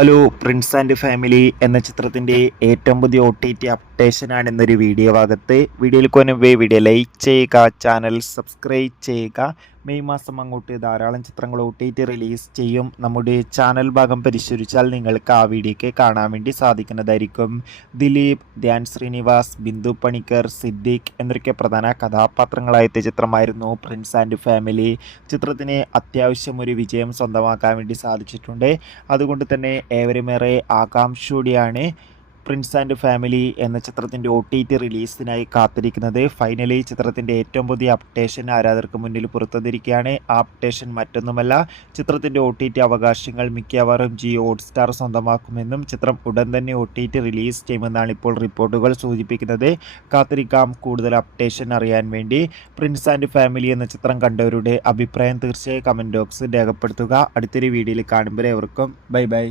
Hello Prince and family എന്ന ചിത്രത്തിൻ്റെ ഏറ്റവും പുതിയ OTT അപ്ഡേഷനാണ് ഇന്നൊരു വീഡിയോ ഭാഗത്ത്. വീഡിയോയിൽ കൊനുമ്പേ വീഡിയോ ലൈക്ക് ചെയ്യുക, ചാനൽ സബ്സ്ക്രൈബ് ചെയ്യുക. മെയ് മാസം അങ്ങോട്ട് ധാരാളം ചിത്രങ്ങൾ OTT റിലീസ് ചെയ്യും. നമ്മുടെ ചാനൽ ഭാഗം പരിശോധിച്ചാൽ നിങ്ങൾക്ക് ആ വീഡിയോയ്ക്ക് കാണാൻ വേണ്ടി സാധിക്കുന്നതായിരിക്കും. ദിലീപ്, ധ്യാൻ ശ്രീനിവാസ്, ബിന്ദു പണിക്കർ, സിദ്ദിഖ് എന്നൊക്കെ പ്രധാന കഥാപാത്രങ്ങളായെത്തിയ ചിത്രമായിരുന്നു പ്രിൻസ് ആൻഡ് ഫാമിലി. ചിത്രത്തിന് അത്യാവശ്യം ഒരു വിജയം സ്വന്തമാക്കാൻ വേണ്ടി സാധിച്ചിട്ടുണ്ട്. അതുകൊണ്ട് തന്നെ ഏവരുമേറെ ആകാംക്ഷയോടെയാണ് പ്രിൻസ് ആൻഡ് ഫാമിലി എന്ന ചിത്രത്തിൻ്റെ OTT റിലീസിനായി കാത്തിരിക്കുന്നത്. ഫൈനലി ചിത്രത്തിൻ്റെ ഏറ്റവും പുതിയ അപ്ഡേഷൻ ആരാധകർക്ക് മുന്നിൽ പുറത്തുവന്നിരിക്കുകയാണ്. ആ അപ്ഡേഷൻ മറ്റൊന്നുമല്ല, ചിത്രത്തിൻ്റെ OTT അവകാശങ്ങൾ മിക്കവാറും ജിയോ ഹോട്ട്സ്റ്റാർ സ്വന്തമാക്കുമെന്നും ചിത്രം ഉടൻ തന്നെ OTT റിലീസ് ചെയ്യുമെന്നാണ് ഇപ്പോൾ റിപ്പോർട്ടുകൾ സൂചിപ്പിക്കുന്നത്. കാത്തിരിക്കാം കൂടുതൽ അപ്ഡേഷൻ അറിയാൻ വേണ്ടി. പ്രിൻസ് ആൻഡ് ഫാമിലി എന്ന ചിത്രം കണ്ടവരുടെ അഭിപ്രായം തീർച്ചയായും കമൻറ്റ് ബോക്സിൽ രേഖപ്പെടുത്തുക. അടുത്തൊരു വീഡിയോയിൽ കാണുമ്പോൾ ഏവർക്കും ബൈ ബൈ.